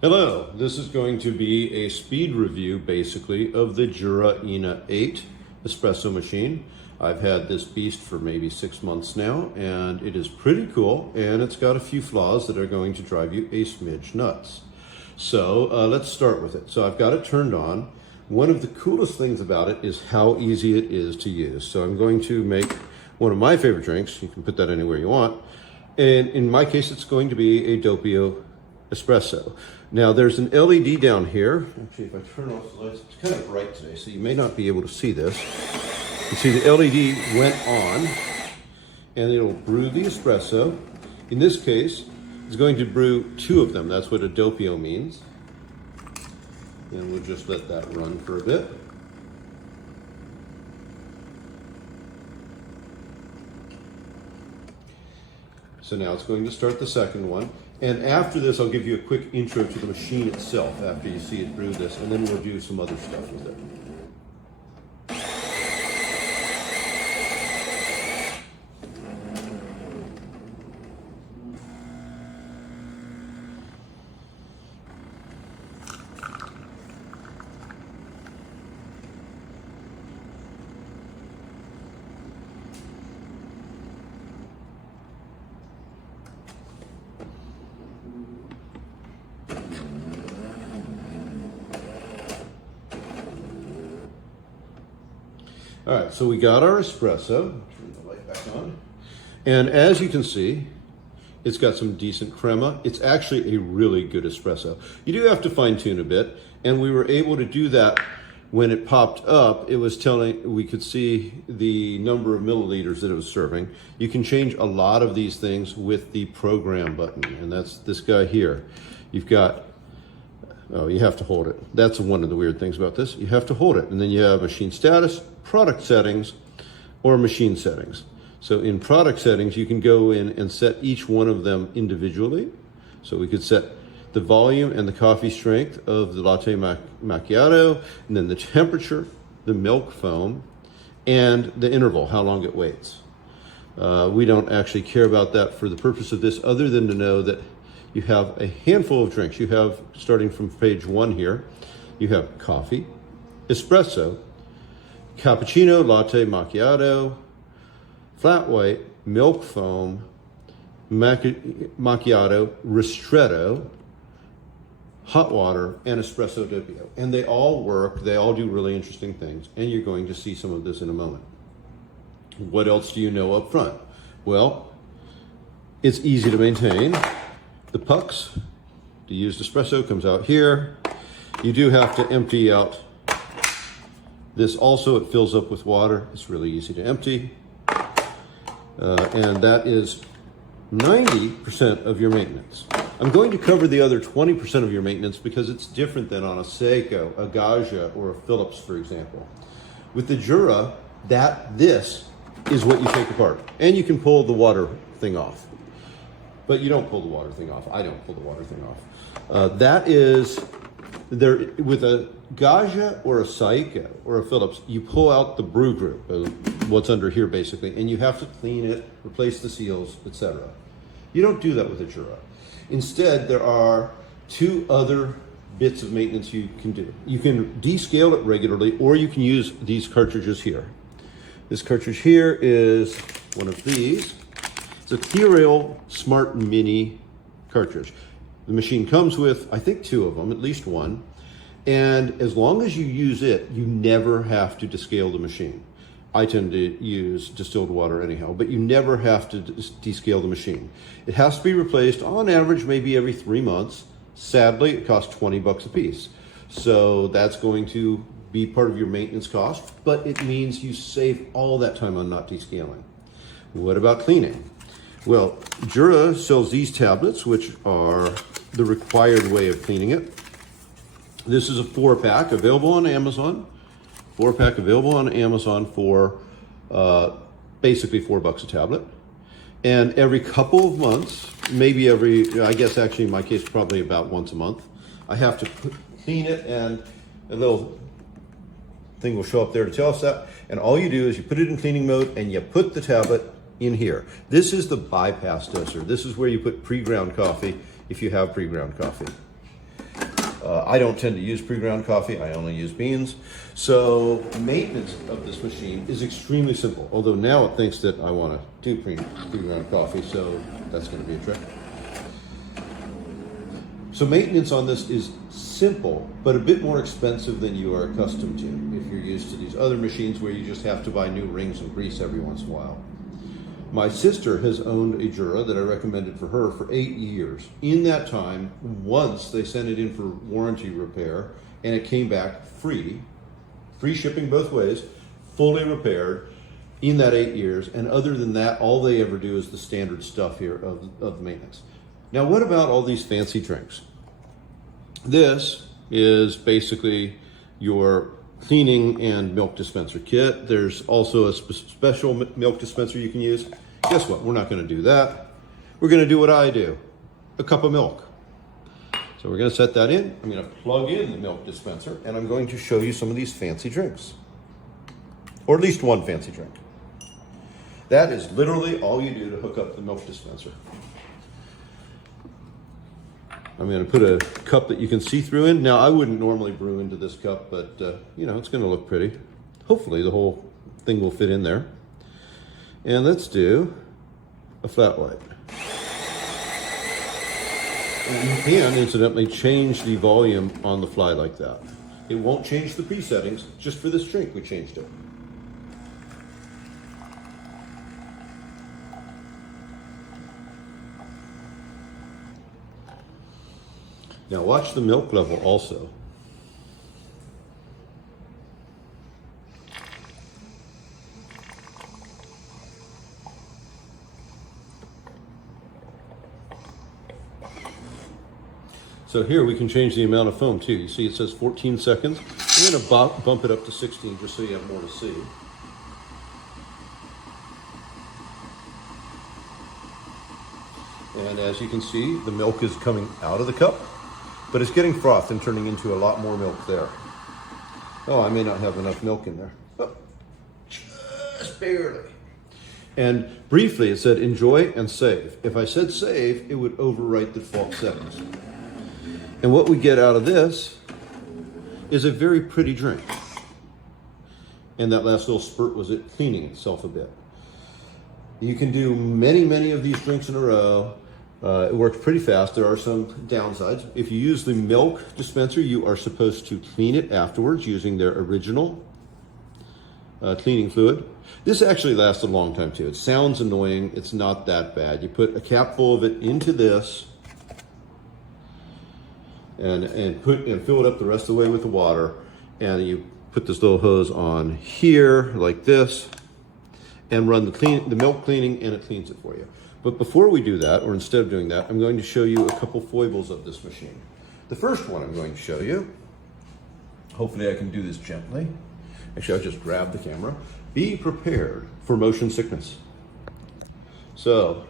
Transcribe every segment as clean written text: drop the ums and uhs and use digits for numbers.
Hello, this is going to be a speed review basically of the Jura ENA 8 espresso machine. I've had this beast for maybe 6 months now, and it is pretty cool, and it's got a few flaws that are going to drive you a smidge nuts. So let's start with it. So I've got it turned on. One of the coolest things about it is how easy it is to use. So I'm going to make one of my favorite drinks. You can put that anywhere you want. And in my case, it's going to be a doppio espresso. Now there's an LED down here. Actually, if I turn off the lights, it's kind of bright today, so you may not be able to see this. You see the LED went on, and it'll brew the espresso. In this case, it's going to brew 2 of them. That's what a doppio means. And we'll just let that run for a bit. So now it's going to start the second one. And after this, I'll give you a quick intro to the machine itself after you see it brew this, and then we'll do some other stuff with it. All right, so we got our espresso. Turn the light back on. And as you can see, it's got some decent crema. It's actually a really good espresso. You do have to fine tune a bit, and we were able to do that when it popped up. It was telling, we could see the number of milliliters that it was serving. You can change a lot of these things with the program button, and that's this guy here. You've got, oh, you have to hold it. That's one of the weird things about this. You have to hold it, and then you have machine status, product settings, or machine settings. So in product settings, you can go in and set each one of them individually. So we could set the volume and the coffee strength of the latte macchiato, and then the temperature, the milk foam, and the interval, how long it waits. We don't actually care about that for the purpose of this, other than to know that you have a handful of drinks. You have, starting from page 1 here, you have coffee, espresso, cappuccino, latte macchiato, flat white, milk foam, macchiato, ristretto, hot water, and espresso doppio. And they all work, they all do really interesting things, and you're going to see some of this in a moment. What else do you know up front? Well, it's easy to maintain. The pucks, the used espresso comes out here. You do have to empty out this also. It fills up with water. It's really easy to empty. And that is 90% of your maintenance. I'm going to cover the other 20% of your maintenance because it's different than on a Seiko, a Gaggia, or a Philips, for example. With the Jura, this is what you take apart. And you can pull the water thing off. But you don't pull the water thing off. I don't pull the water thing off. That is, there with a Gaggia or a Seiko or a Philips, you pull out the brew group, what's under here basically, and you have to clean it, replace the seals, etc. You don't do that with a Jura. Instead, there are 2 other bits of maintenance you can do. You can descale it regularly, or you can use these cartridges here. This cartridge here is one of these. It's a Ethereal Smart Mini cartridge. The machine comes with, I think, 2 of them, at least 1. And as long as you use it, you never have to descale the machine. I tend to use distilled water anyhow, but you never have to descale the machine. It has to be replaced on average, maybe every 3 months. Sadly, it costs $20 a piece. So that's going to be part of your maintenance cost, but it means you save all that time on not descaling. What about cleaning? Well, Jura sells these tablets, which are the required way of cleaning it. This is a 4-pack available on Amazon. 4-pack available on Amazon for basically $4 a tablet. And every couple of months, maybe every, I guess actually in my case, probably about once a month, I have to clean it, and a little thing will show up there to tell us that. And all you do is you put it in cleaning mode and you put the tablet in here. This is the bypass doser. This is where you put pre-ground coffee if you have pre-ground coffee. I don't tend to use pre-ground coffee. I only use beans. So maintenance of this machine is extremely simple. Although now it thinks that I want to do pre-ground coffee, so that's going to be a trick. So maintenance on this is simple, but a bit more expensive than you are accustomed to if you're used to these other machines where you just have to buy new rings and grease every once in a while. My sister has owned a Jura that I recommended for her for 8 years. In that time, once they sent it in for warranty repair and it came back free shipping both ways, fully repaired in that 8 years. And other than that, all they ever do is the standard stuff here of maintenance. Now, what about all these fancy drinks? This is basically your cleaning and milk dispenser kit. There's also a special milk dispenser you can use. Guess what? We're not going to do that. We're going to do what I do, a cup of milk. So we're going to set that in. I'm going to plug in the milk dispenser, and I'm going to show you some of these fancy drinks, or at least one fancy drink. That is literally all you do to hook up the milk dispenser. I'm going to put a cup that you can see through in. Now, I wouldn't normally brew into this cup, but you know, it's going to look pretty. Hopefully the whole thing will fit in there. And let's do a flat white. And you can, incidentally, change the volume on the fly like that. It won't change the presettings. Just for this drink, we changed it. Now watch the milk level also. So here we can change the amount of foam too. You see it says 14 seconds. I'm going to bump it up to 16 just so you have more to see. And as you can see, the milk is coming out of the cup, but it's getting frothed and turning into a lot more milk there. Oh, I may not have enough milk in there. Oh, just barely. And briefly, it said enjoy and save. If I said save, it would overwrite the default settings. And what we get out of this is a very pretty drink. And that last little spurt was it cleaning itself a bit. You can do many, many of these drinks in a row. It works pretty fast. There are some downsides. If you use the milk dispenser, you are supposed to clean it afterwards using their original cleaning fluid. This actually lasts a long time too. It sounds annoying. It's not that bad. You put a cap full of it into this and fill it up the rest of the way with the water. And you put this little hose on here like this and run the milk cleaning, and it cleans it for you. But before we do that, or instead of doing that, I'm going to show you a couple foibles of this machine. The first one I'm going to show you, hopefully I can do this gently. Actually, I'll just grab the camera. Be prepared for motion sickness. So,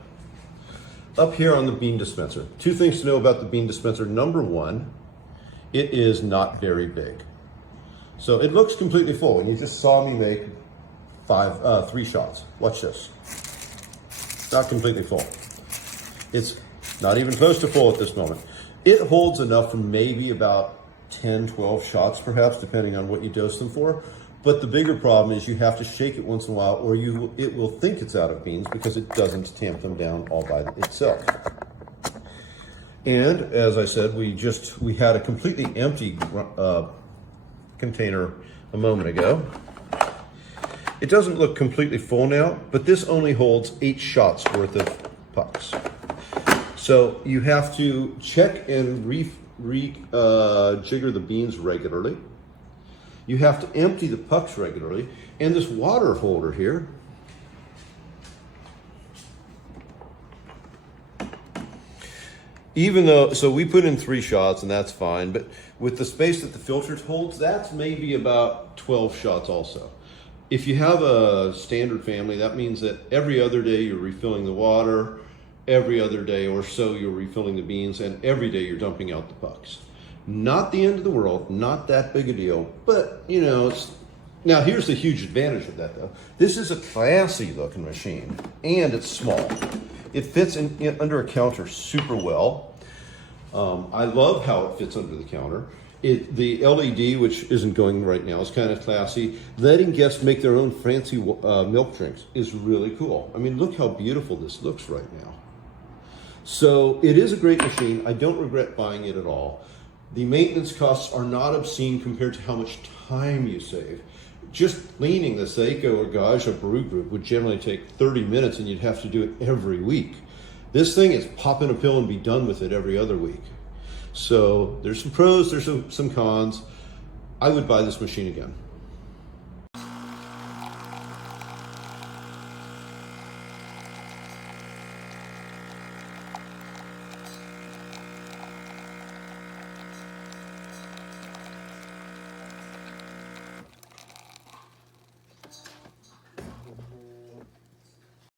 up here on the bean dispenser, two things to know about the bean dispenser. Number one, it is not very big. So it looks completely full, and you just saw me make 3 shots. Watch this. Not completely full. It's not even close to full at this moment. It holds enough for maybe about 10, 12 shots perhaps, depending on what you dose them for. But the bigger problem is you have to shake it once in a while, or it will think it's out of beans because it doesn't tamp them down all by itself. And as I said, we had a completely empty container a moment ago. It doesn't look completely full now, but this only holds 8 shots worth of pucks. So you have to check and jigger the beans regularly. You have to empty the pucks regularly. And this water holder here, so we put in 3 shots and that's fine, but with the space that the filter holds, that's maybe about 12 shots also. If you have a standard family, that means that every other day you're refilling the water, every other day or so you're refilling the beans, and every day you're dumping out the pucks. Not the end of the world, not that big a deal, but you know, now here's the huge advantage of that though. This is a classy looking machine, and it's small. It fits in under a counter super well. I love how it fits under the counter. The LED, which isn't going right now, is kind of classy. Letting guests make their own fancy milk drinks is really cool. I mean, look how beautiful this looks right now. So it is a great machine. I don't regret buying it at all. The maintenance costs are not obscene compared to how much time you save. Just cleaning the Seiko or Gaggia brew group would generally take 30 minutes and you'd have to do it every week. This thing is pop in a pill and be done with it every other week. So there's some pros, there's some cons. I would buy this machine again.